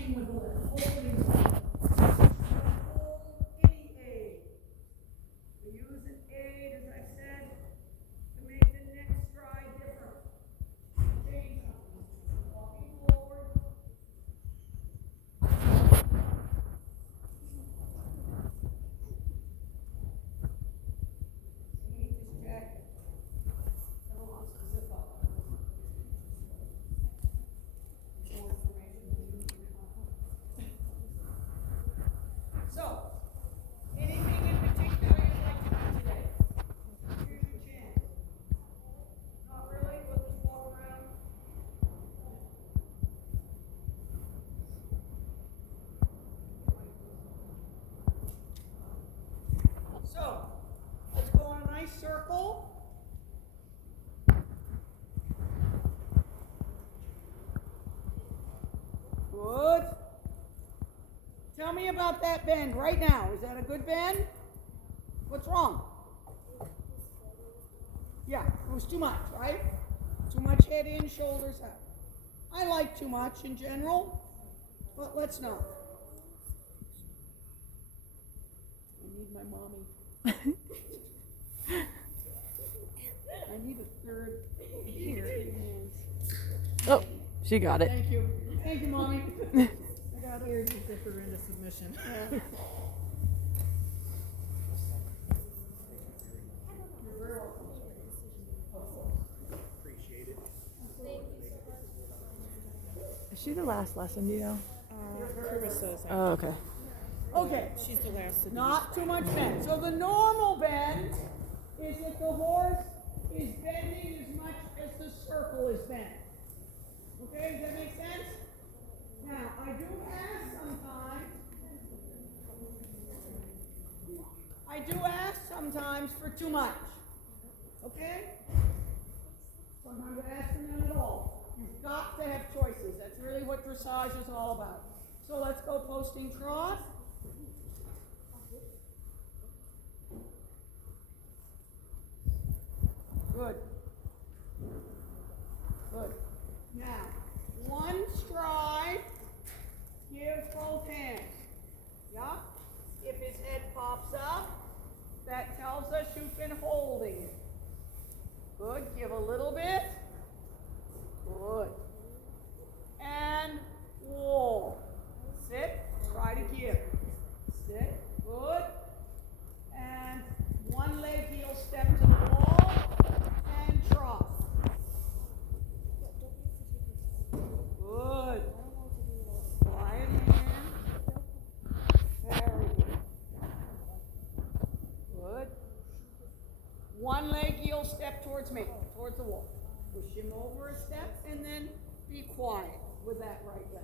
touching with the left, holding the left. Hold any aid. We use an aid, as I said, to make the next stride different. Change something. Walking forward. See this jacket. Never wants to zip up. More information. So, anything in particular you'd like to do today? Here's your chance. Not really, we'll just walk around. So, let's go on a nice circle. Good. Tell me about that bend right now. Is that a good bend? What's wrong? Yeah, it was too much, right? Too much head in, shoulders out. I like too much in general, but let's not. I need my mommy. I need a third here. Oh, she got it. Thank you. Thank you, mommy. I got Here it. to dip her into submission. Yeah. You're very welcome. Is she the last lesson, do you know? Carissa's Oh, okay. Okay. She's the last to do Not too much bend. So the normal bend is that the horse is bending as much as the circle is bent. Okay, does that make sense? Now, I do ask sometimes for too much. Okay? Sometimes I ask for none at all. You've got to have choices. That's really what dressage is all about. So let's go posting trot. Good. Good. Now, one stride, give both hands. Yeah? If his head pops up, that tells us you've been holding it. Good. Give a little bit. Good. And wall. Sit. Try to give. Sit. Good. And one leg heel step to the wall. And trot. Good. Quiet hand. Very good. Good. One leg heel step towards me, towards the wall. Push him over a step and then be quiet with that right leg.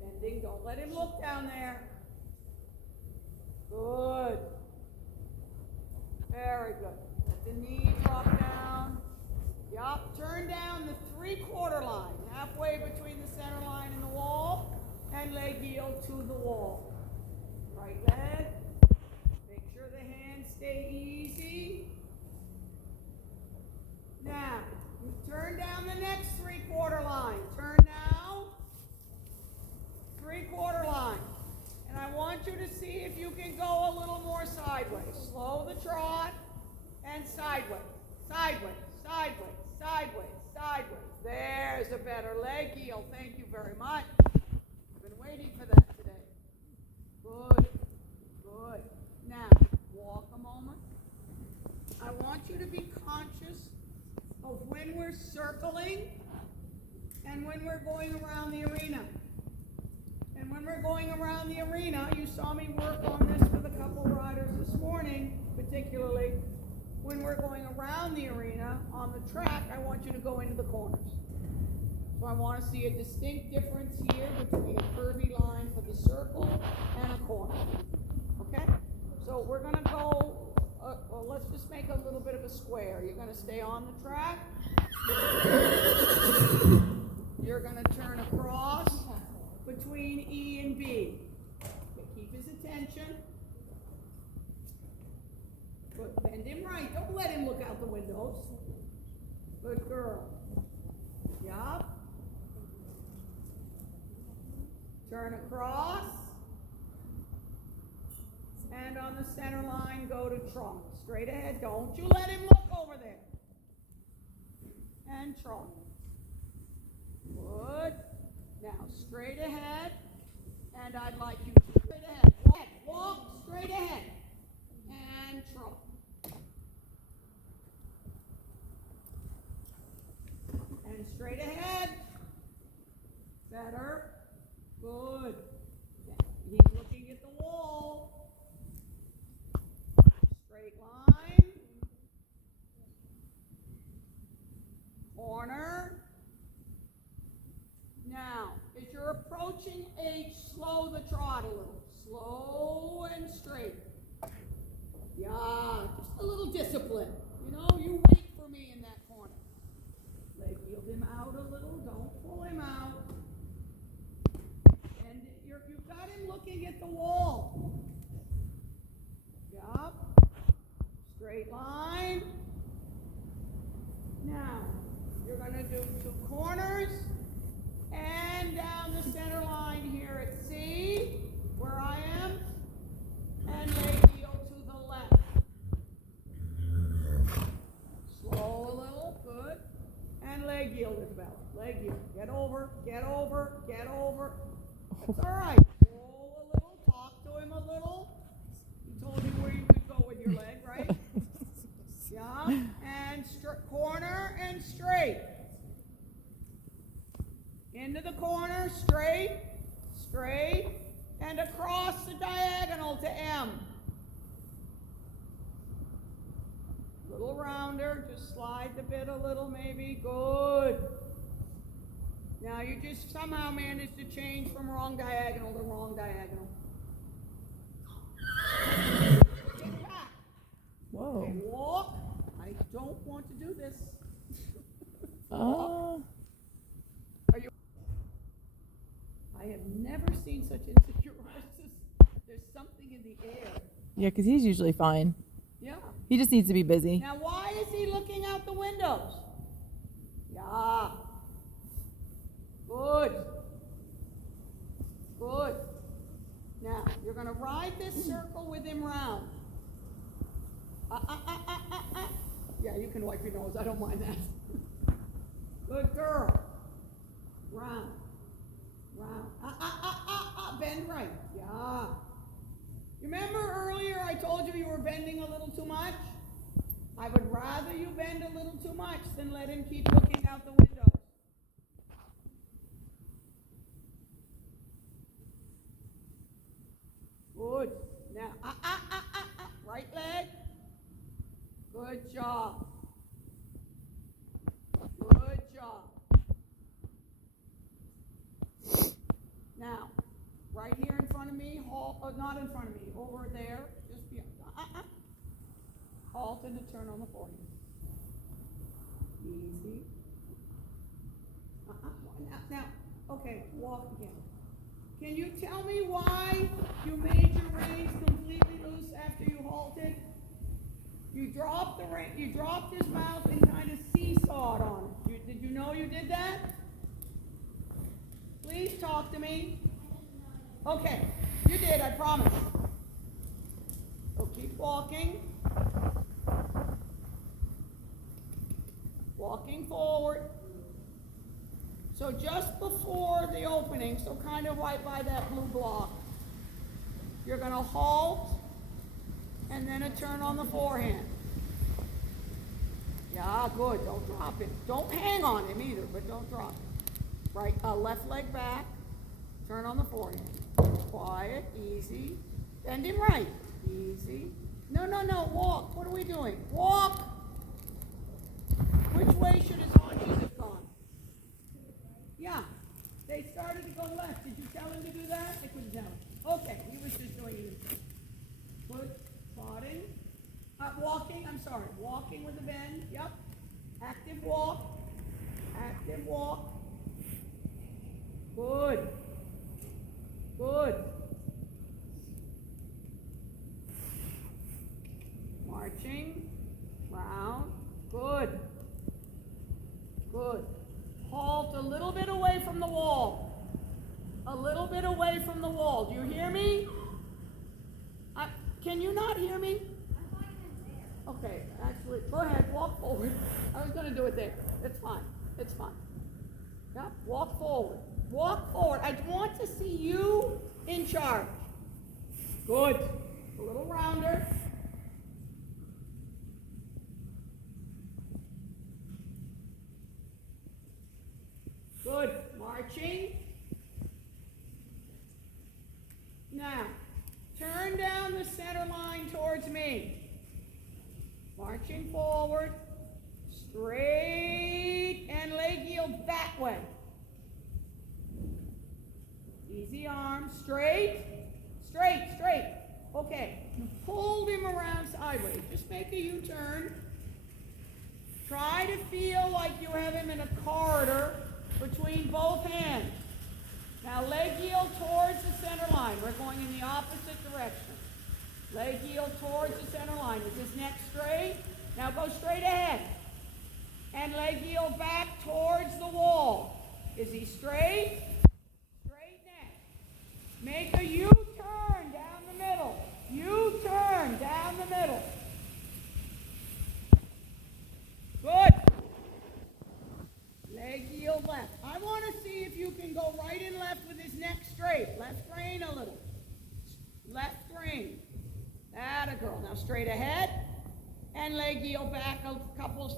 Bending, don't let him look down there. Good. Very good. Let the knee drop down. Yup. Turn down the 3/4 line, halfway between the center line and the wall, and leg heel to the wall. Right leg. Make sure the hands stay easy. Now, turn down the next 3/4 line. Turn now. 3/4 line. And I want you to see if you can go a little more sideways. Slow the trot and sideways, sideways, sideways, sideways, sideways. There's a better leg heel. Thank you very much. I've been waiting for that today. Good, good. Now, walk a moment. I want you to be conscious of when we're circling and when we're going around the arena. And when we're going around the arena, you saw me work on this with a couple riders this morning, particularly. When we're going around the arena on the track, I want you to go into the corners. So I want to see a distinct difference here between a curvy line for the circle and a corner. Okay? So we're going to go, well, let's just make a little bit of a square. You're going to stay on the track. You're going to turn across between E and B. Okay, keep his attention. Good. Bend him right. Don't let him look out the windows. Good girl. Yup. Turn across. And on the center line, go to trot. Straight ahead. Don't you let him look over there. And trot. Good. Now straight ahead. And I'd like you to straight ahead. Walk straight ahead. And trot. And straight ahead. Better. Good. He's looking at the wall. Straight line. Corner. Now, as you're approaching H, slow the trot a little. Slow and straight. Yeah, just a little discipline. You know, you wait for me in that corner. Leg yield him out a little. Don't pull him out. And you've got him looking at the wall. Yup. Straight line. Now, you're going to do 2 corners. And down the center line here at C, where I am. And leg yield to the left. Slow a little. Good. And leg yield, Isabella. Leg yield. Get over, get over, get over. That's all right. Roll a little, talk to him a little. He told you where you could go with your leg, right? Yeah. And corner and straight. Into the corner, straight, straight, and across the diagonal to M. Little rounder, just slide the bit a little maybe. Good. Now you just somehow managed to change from wrong diagonal to wrong diagonal. Get back. Whoa. Okay, walk. I don't want to do this. Oh. Are you? I have never seen such insecure horses. There's something in the air. Yeah, because he's usually fine. Yeah. He just needs to be busy. Now, why is he looking out the windows? Yeah. Good. Good. Now, you're going to ride this circle with him round. Yeah, you can wipe your nose. I don't mind that. Good girl. Round. Round. Bend right. Yeah. You remember earlier I told you were bending a little too much? I would rather you bend a little too much than let him keep looking out the window. Good. Now, right leg. Good job. Good job. Now, right here in front of me, halt, not in front of me, over there, just be, halt and a turn on the forehead. Easy. Now, okay, walk again. Can you tell me why you made your reins completely loose after you halted? You dropped his mouth and kind of seesawed on it. Did you know you did that? Please talk to me. Okay, you did, I promise. So keep walking. Walking forward. So just before the opening, so kind of right by that blue block, you're going to halt and then a turn on the forehand. Yeah, good. Don't drop him. Don't hang on him either, but don't drop him. Right, left leg back. Turn on the forehand. Quiet, easy. Bend him right. Easy. No, walk. What are we doing? Walk. Which way should his haunches have gone? Yeah. They started to go left. Did you tell him to do that? I couldn't tell him. Okay, he was just doing it. Good. Trotting. Walking, I'm sorry. Walking with a bend. Yep. Active walk. Active walk. Good. Good. Marching. Round. Good. Good. Halt a little bit away from the wall. A little bit away and do it there. It's fine. It's fine. Yeah, walk forward. Walk forward. I want to see you in charge. Good. A little rounder. Good. Marching. Now, turn down the center line towards me. Marching forward. Straight and leg yield that way. Easy arms. Straight. Straight, straight. Okay. Hold him around sideways. Just make a U-turn. Try to feel like you have him in a corridor between both hands. Now leg yield towards the center line. We're going in the opposite direction. Leg yield towards the center line. Is his neck straight? Now go straight ahead. And leg yield back towards the wall. Is he straight? Straight neck. Make a U-turn down the middle. U-turn down the middle. Good. Leg yield left. I want to see if you can go right and left with his neck straight. Left rein a little. Left rein. Atta girl. Now straight ahead. And leg yield back a couple.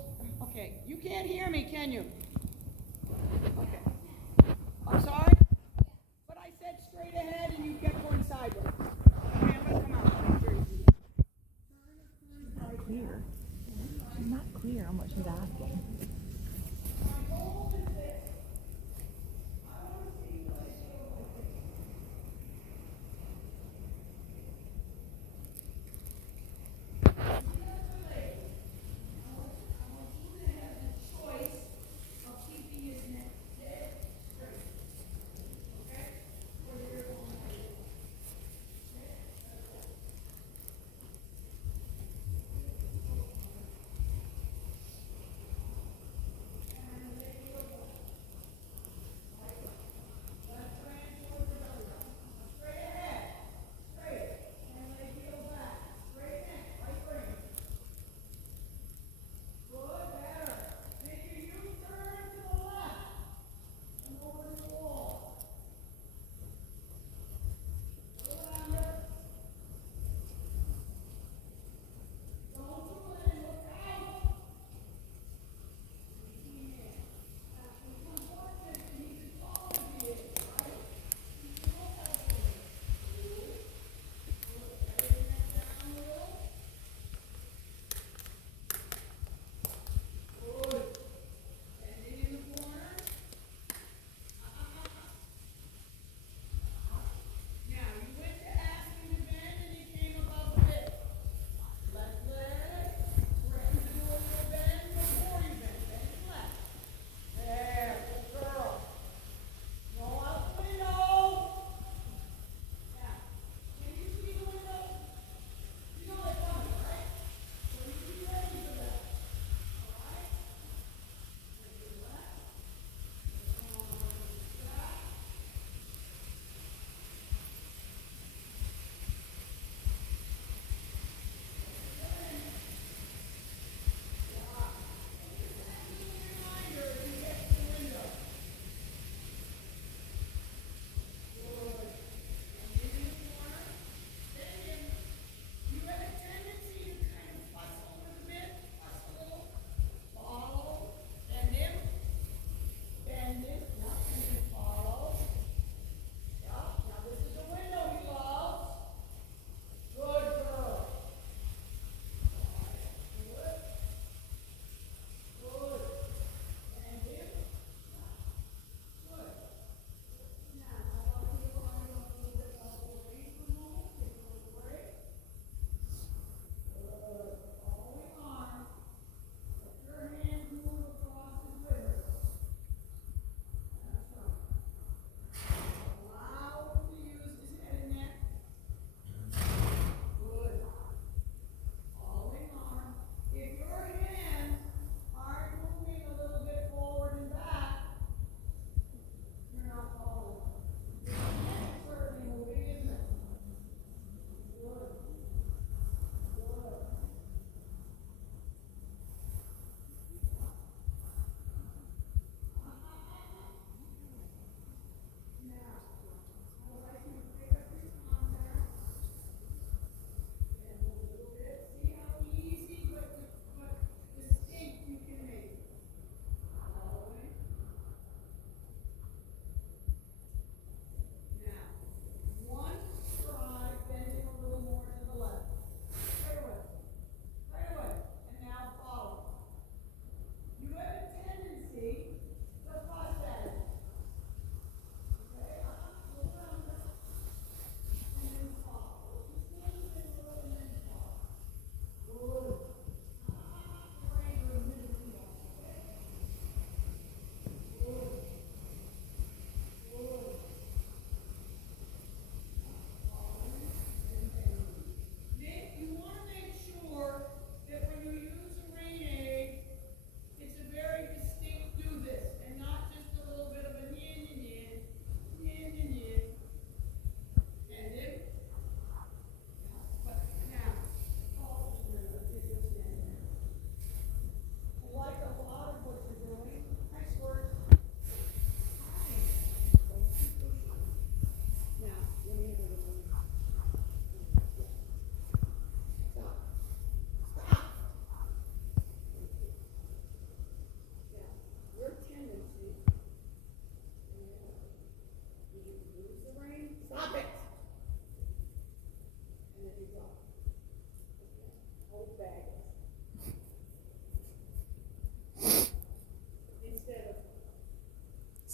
Okay. You can't hear me, can you? Okay. I'm sorry? But I said straight ahead and you kept going sideways. Okay, I'm going to come out. Make sure you see that. Clear. She's not clear on what she's asking. Choice of keeping his neck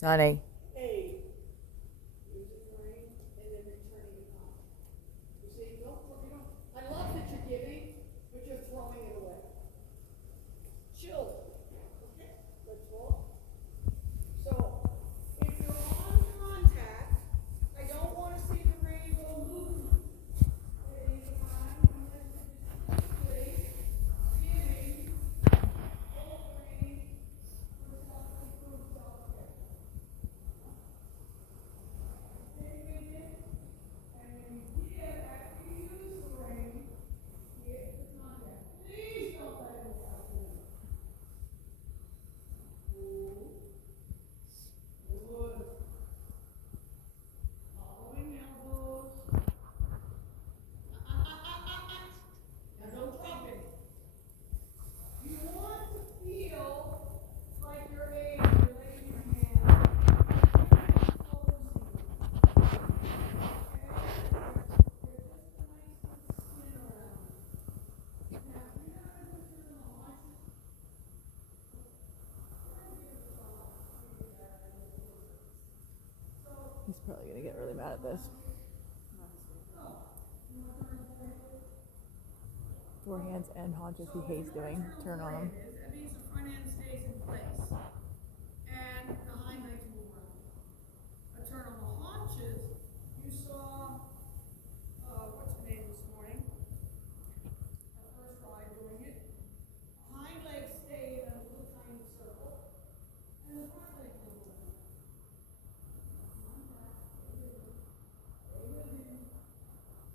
Sonny. A. Using rain and then returning it on. You see, you don't, I love that you're giving, but you're throwing it away. Chill. Okay, let's roll. So, if you're on contact, I don't want to see the rain go move at any time unless you're distinctly giving offering for self-improved self-care. Take it in, and when you give, after you use the rain, get the contact. Please don't let it out. Good. Following elbows. Now don't drop it. You want to feel like you're laying your hand cozy. He's probably gonna get really mad at this. Forehands and haunches he hates doing. Turn on him. That means the front end stays in place. And the hind legs move around. A turn on the haunches, you saw, what's her name this morning? Our first ride doing it. Hind legs stay in a little tiny circle. And the front legs move around. Stay with him.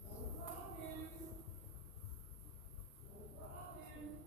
Don't drop in. Don't drop in.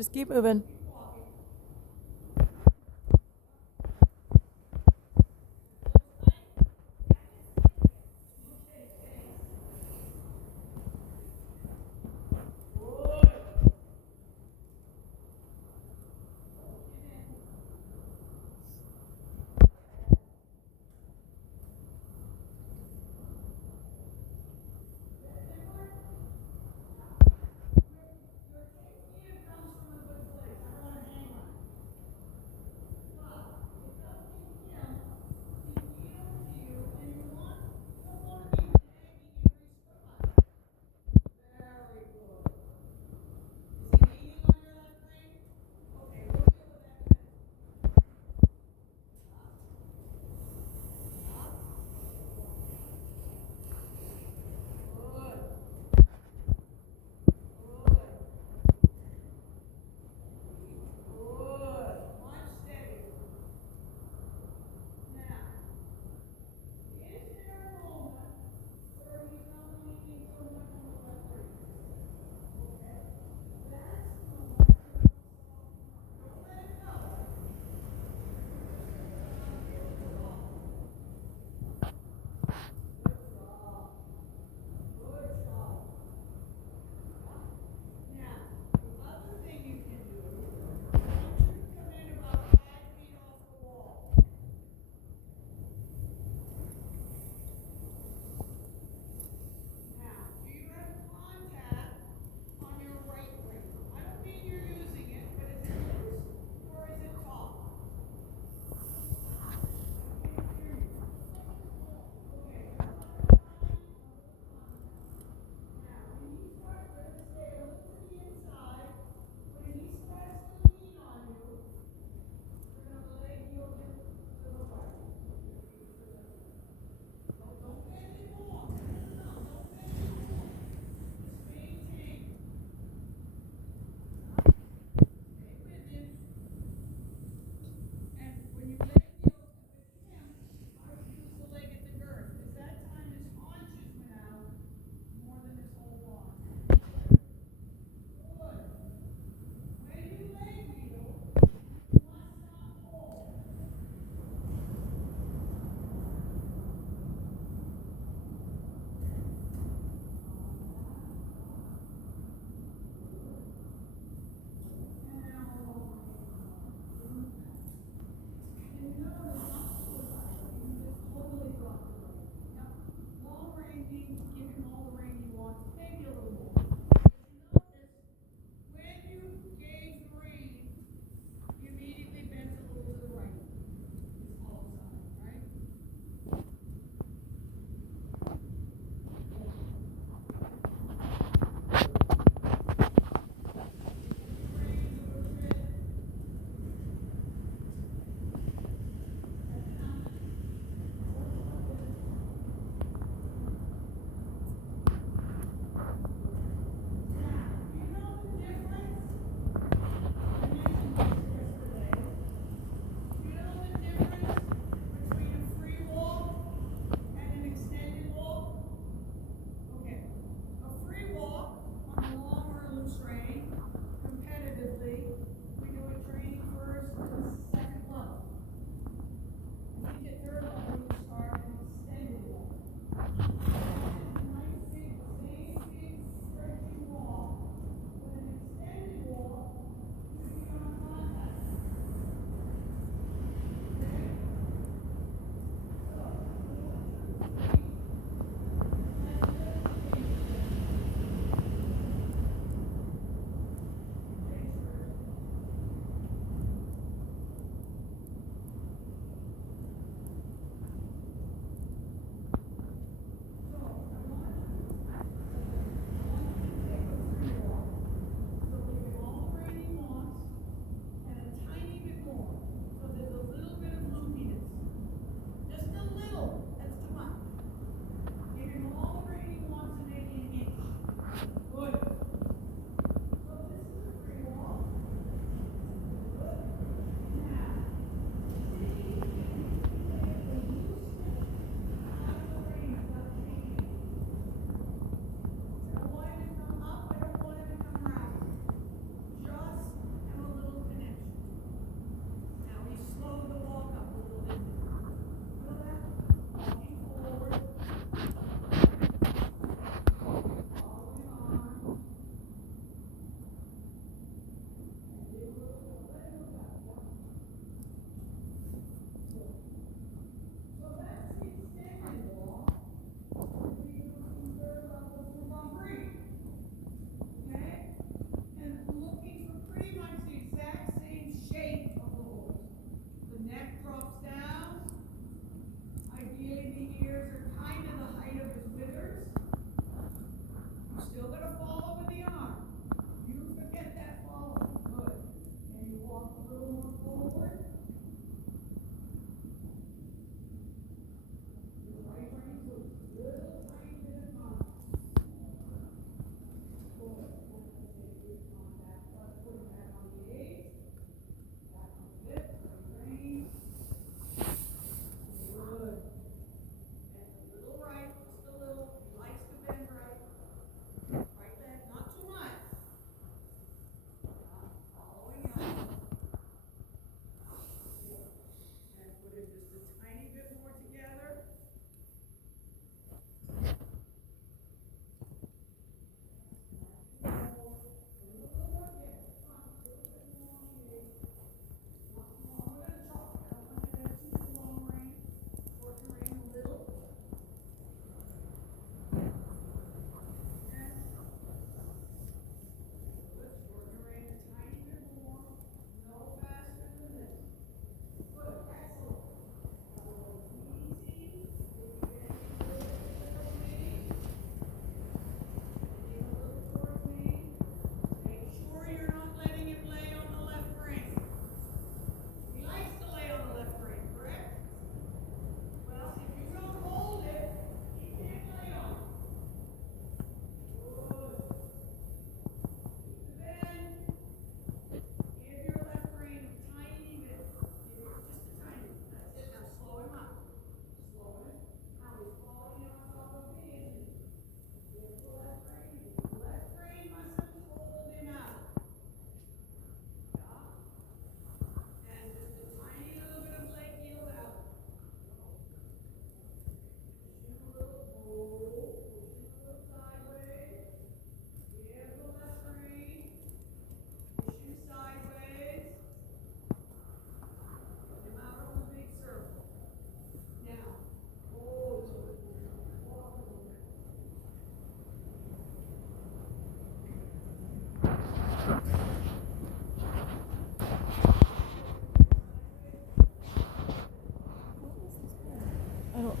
Just keep moving.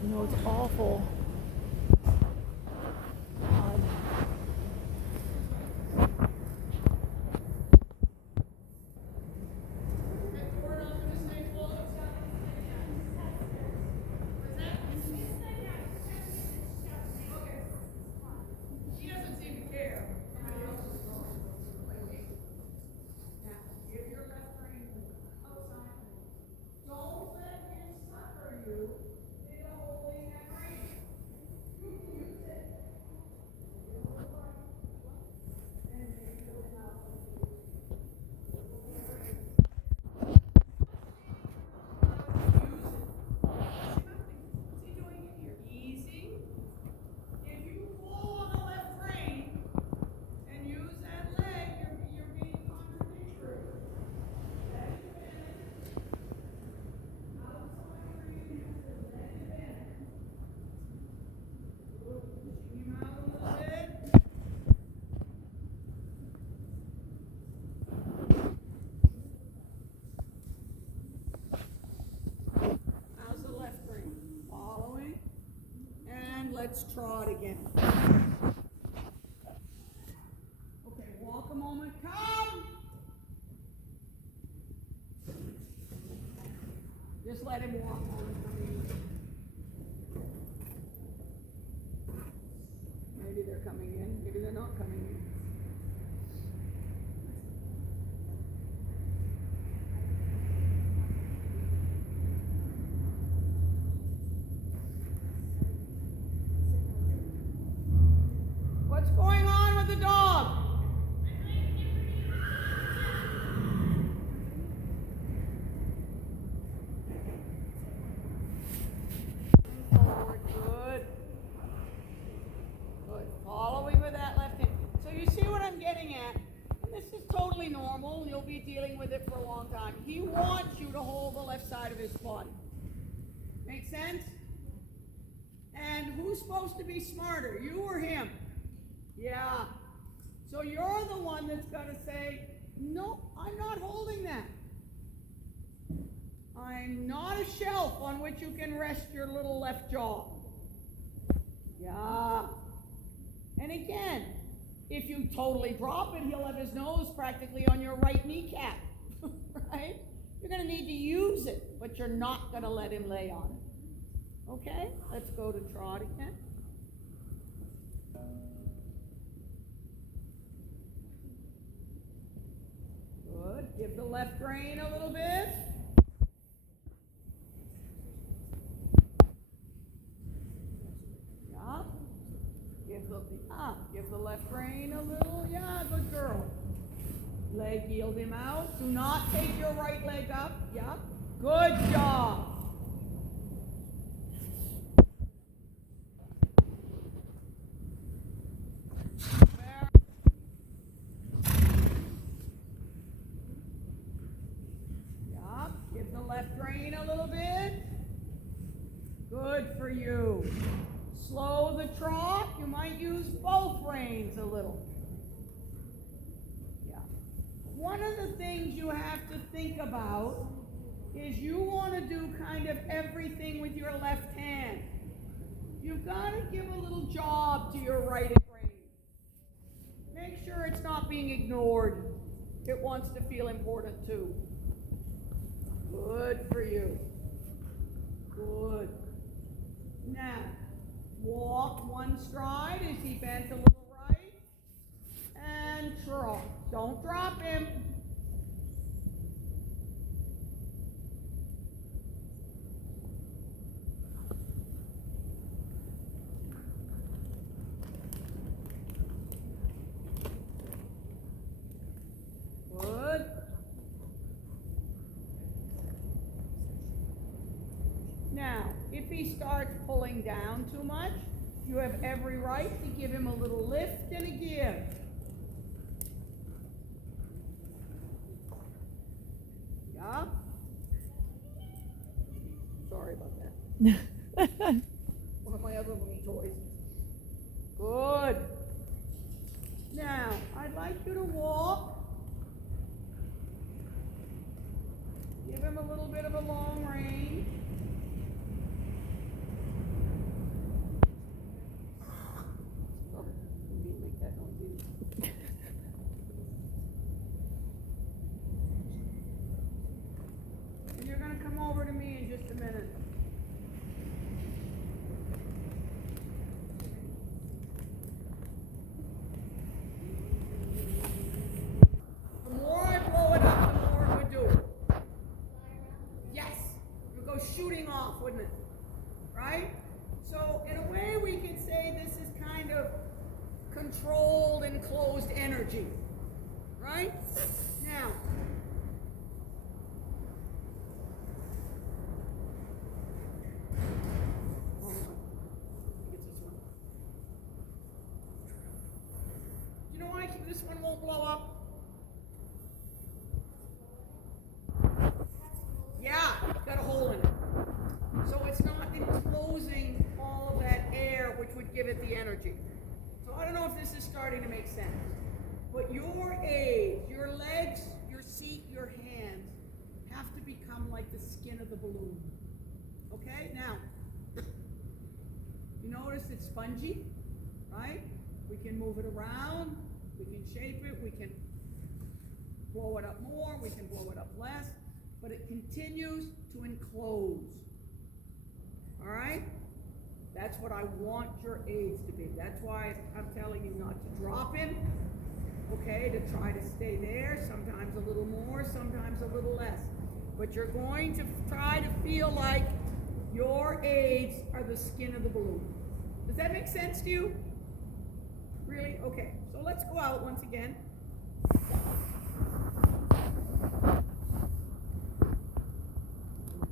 No, it's awful. God. She doesn't seem to care. Now, give your left rein outside. Don't let him sucker you into holding that rein. You can use it. What's he doing in here? Easy. If you pull on the left rein and use that leg, you're being contradictory. Leg advantage. Outside rein has the leg advantage. Good. Pushing him out a little bit. How's the left rein? Following. And let's trot again. Okay, walk a moment. Come! Just let him walk a moment. Maybe they're coming in. Maybe they're not coming in. What's going on with the dog? Forward, good. Good. Following with that left hand. So you see what I'm getting at? And this is totally normal. You'll be dealing with it for a long time. He wants you to hold the left side of his body. Make sense? And who's supposed to be smarter, you or him? Yeah. So you're the one that's going to say, no, I'm not holding that. I'm not a shelf on which you can rest your little left jaw. Yeah. And again, if you totally drop it, he'll have his nose practically on your right kneecap. Right? You're going to need to use it, but you're not going to let him lay on it. Okay? Let's go to trot again. Good. Give the left rein a little bit. Yeah. Give the left rein a little. Yeah, good girl. Leg yield him out. Do not take your right leg up. Yeah. Good job. Give the left rein a little bit. Good for you. Slow the trot. You might use both reins a little. Yeah. One of the things you have to think about is you want to do kind of everything with your left hand. You've got to give a little job to your right rein. Make sure it's not being ignored. It wants to feel important too. Good for you. Good. Now, walk one stride as he bent a little right. And trot. Don't drop him. Good. Now, if he starts pulling down too much, you have every right to give him a little lift and a give. Yeah? Sorry about that. One of my other little toys. Good. Now, I'd like you to walk. Give him a little bit of a long rein. wouldn't it? Right? So in a way we can say this is kind of controlled, enclosed energy. Right? Now, you know why this one won't blow up? Yeah, it's got a hole in it. So it's not enclosing all of that air which would give it the energy. So I don't know if this is starting to make sense. But your aids, your legs, your seat, your hands have to become like the skin of the balloon. Okay? Now, you notice it's spongy, right? We can move it around, we can shape it, we can blow it up more, we can blow it up less, but it continues to enclose. All right? That's what I want your aids to be. That's why I'm telling you not to drop him, okay, to try to stay there, sometimes a little more, sometimes a little less. But you're going to try to feel like your aids are the skin of the balloon. Does that make sense to you? Really? Okay, so let's go out once again.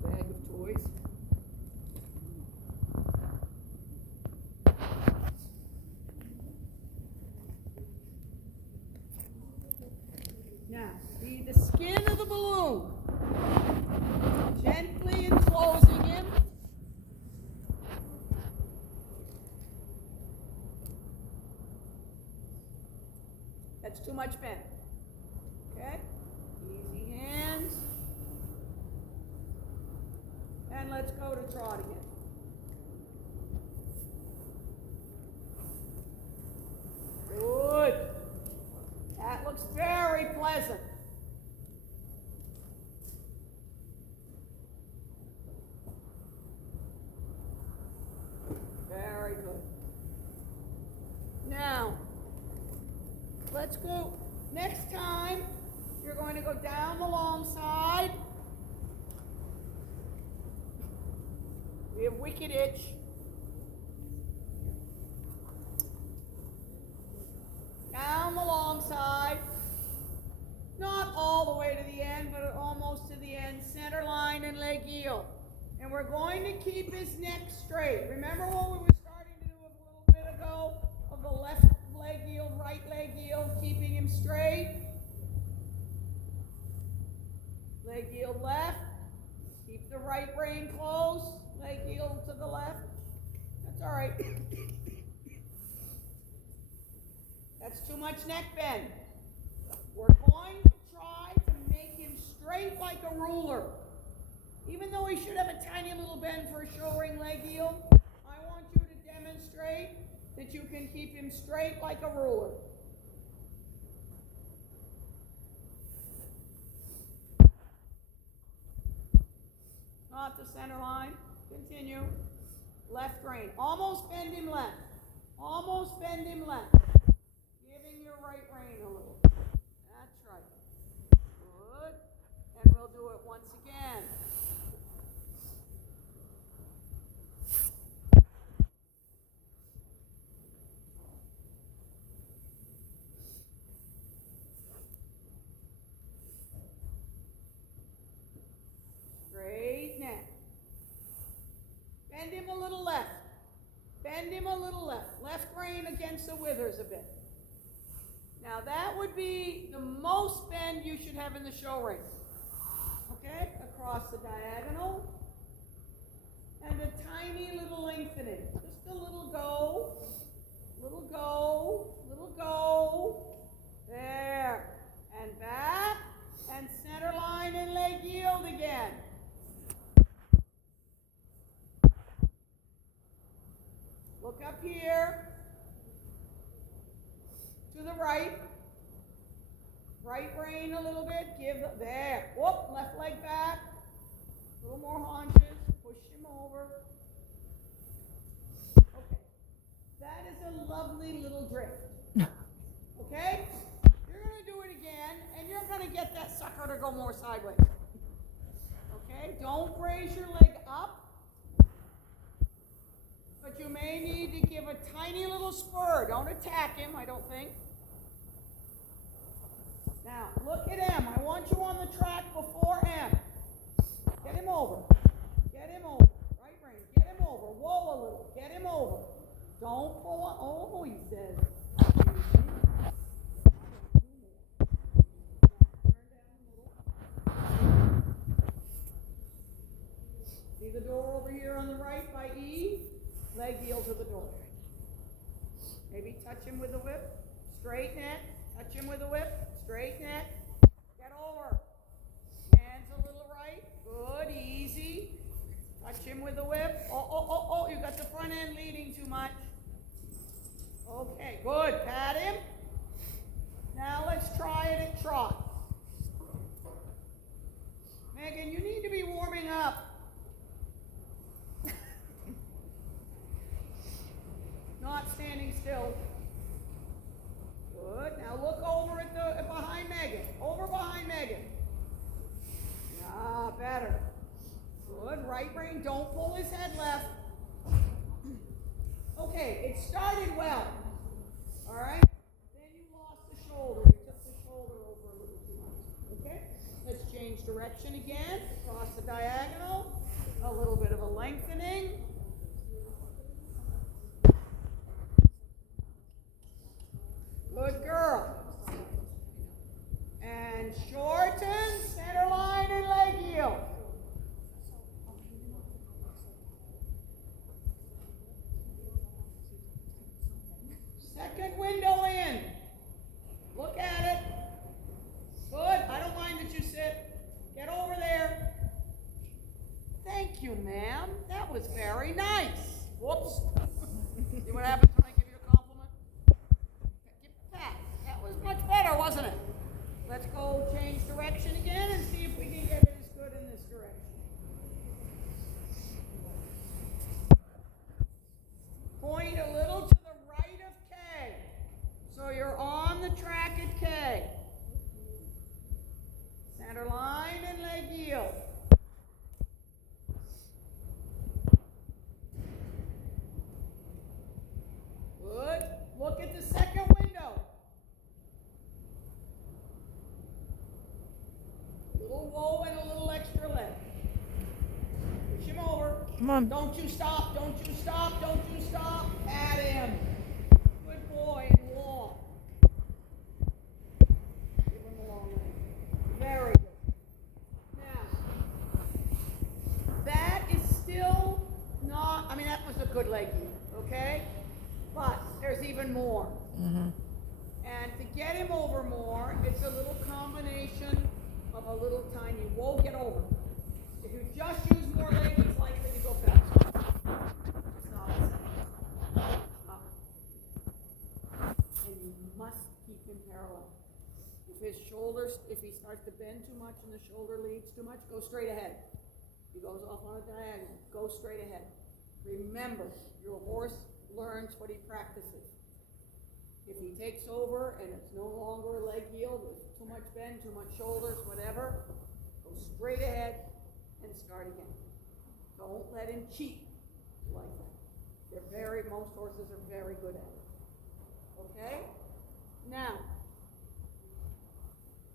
Bag of toys. Now, see the skin of the balloon. Gently enclosing him. That's too much bend. Okay? Easy hands. And let's go to trot again. Good. That looks very pleasant. Very good. Now, let's go. Next time, you're going to go down the long side. We have wicked itch. Down the long side. Not all the way to the end, but almost to the end. Center line and leg heel. And we're going to keep his neck straight. Remember what we were starting to do a little bit ago of the left leg heel, right leg heel, keeping him straight. Leg heel left. Keep the right rein close. Leg heel to the left. That's all right. That's too much neck bend. We're going to try to make him straight like a ruler. Even though he should have a tiny little bend for a show ring leg heel, I want you to demonstrate that you can keep him straight like a ruler. Not the center line. Continue. Left rein. Almost bend him left. Almost bend him left. Giving your right rein a little. That's right. Good. And we'll do it once again. Straight neck. Bend him a little left. Bend him a little left. Left rein against the withers a bit. Now that would be the most bend you should have in the show ring. Okay? Across the diagonal. And a tiny little lengthening. Just a little go. Little go. Little go. There. And back. And center line and leg yield again. Look up here. To the right. Right rein a little bit. There. Whoop. Left leg back. A little more haunches. Push him over. Okay. That is a lovely little drift. Okay? You're going to do it again, and you're going to get that sucker to go more sideways. Okay? Don't raise your leg up. But you may need to give a tiny little spur. Don't attack him, I don't think. Now, look at M. I want you on the track before M. Get him over. Get him over. Right rein. Get him over. Whoa a little. Get him over. Don't pull on. Oh, he says. See the door over here on the right by E? Leg heel to the door. Maybe touch him with the whip. Straighten it. Touch him with the whip. Straighten it. Get over. Hands a little right. Good. Easy. Touch him with the whip. Oh. You got the front end leading too much. Okay. Good. Pat him. Now let's try it at trot. Megan, you need to be warming up. Not standing still. Good. Now look over at the behind Megan. Over behind Megan. Ah, better. Good. Right rein. Don't pull his head left. Okay, it started well. All right. Then you lost the shoulder. You took the shoulder over a little too much. Okay. Let's change direction again. Across the diagonal. A little bit of a lengthening. Good girl. And shorten, center line, and leg heel. Second window in. Look at it. Good. I don't mind that you sit. Get over there. Thank you, ma'am. That was very nice. Whoops. See what happens when I give you a compliment? That was much better, wasn't it? Let's go change direction again and see if we can get it as good in this direction. Point a little to the right of K. So you're on the track at K. Center line and leg heel. Good. Look at the second window. A little whoa and a little extra leg. Push him over. Come on. Don't you stop. Don't you stop. Don't you stop. Pat him. Good boy and long. Give him a long leg. Very good. Now, that is still not, I mean, that was a good leg heel, okay? But there's even more. Mm-hmm. And to get him over more, it's a little combination of a little tiny, whoa, get over. If you just use more leg, it's likely to go faster. Stop. Stop. And you must keep him parallel. If his shoulders, if he starts to bend too much and the shoulder leads too much, go straight ahead. He goes off on a diagonal, go straight ahead. Remember, your horse learns what he practices. If he takes over and it's no longer a leg heel, there's too much bend, too much shoulders, whatever, go straight ahead and start again. Don't let him cheat like that. Most horses are very good at it. Okay? Now,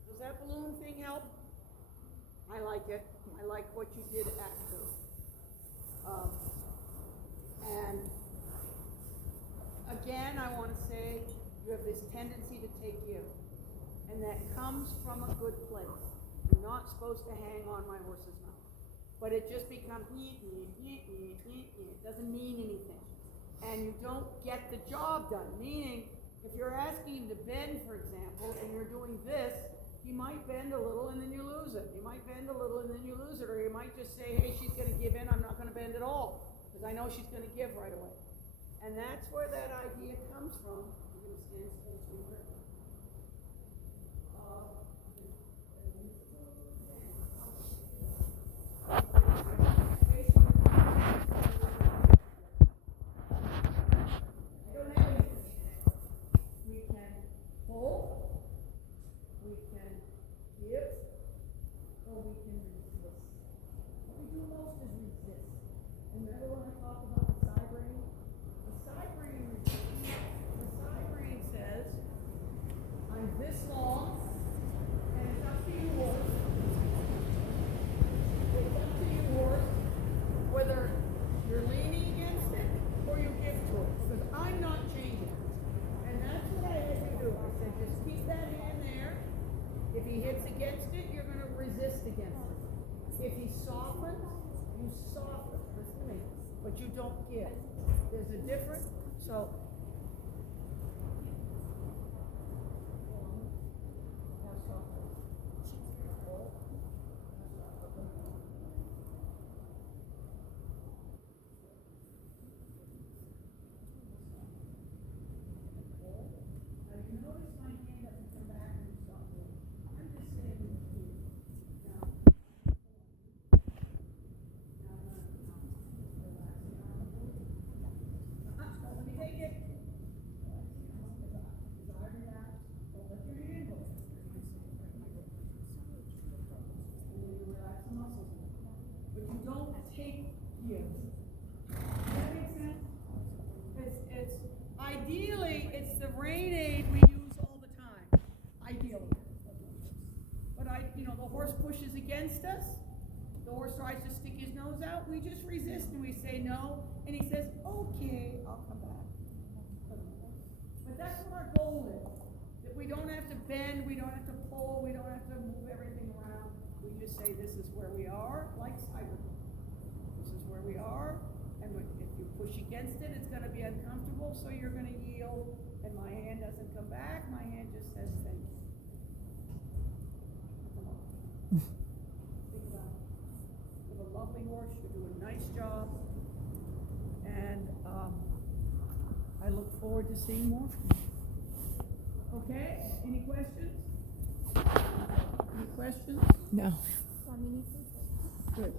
does that balloon thing help? I like it. I like what you did actually. And again, I want to say you have this tendency to take you. And that comes from a good place. You're not supposed to hang on my horse's mouth. But it just becomes, it doesn't mean anything. And you don't get the job done. Meaning, if you're asking him to bend, for example, and you're doing this, he might bend a little and then you lose it. He might bend a little and then you lose it. Or you might just say, hey, she's going to give in, I'm not going to bend at all. Because I know she's going to give right away. And that's where that idea comes from. You're going to stand still, sweetheart. We can hold, we can give, or we can resist. What we do most is resist. And remember when I talked about the side rein? just keep that hand there. If he hits against it, you're gonna resist against it. If he softens, you soften, listen to me, but you don't give. There's a difference, so. Now soften. Now you notice my hand doesn't come back and stop moving. I'm just saying with you. Now. Let me take it. But you don't take here. Does that make sense? It's ideally it's the rain aid we use all the time. Ideally. But the horse pushes against us. The horse tries to stick his nose out. We just resist and we say no. And he says, okay, I'll come back. But that's what our goal is. That we don't have to bend, we don't have to pull, we don't have to move everything around. We just say this is where we are, like cyber. This is where we are. And if you push against it, it's going to be uncomfortable, so you're going to yield. And my hand doesn't come back. My hand just says thank you. Come on. Think about it. You have a lovely horse. You do a nice job. And I look forward to seeing more from you. Okay? Any questions? Any questions? No. Good.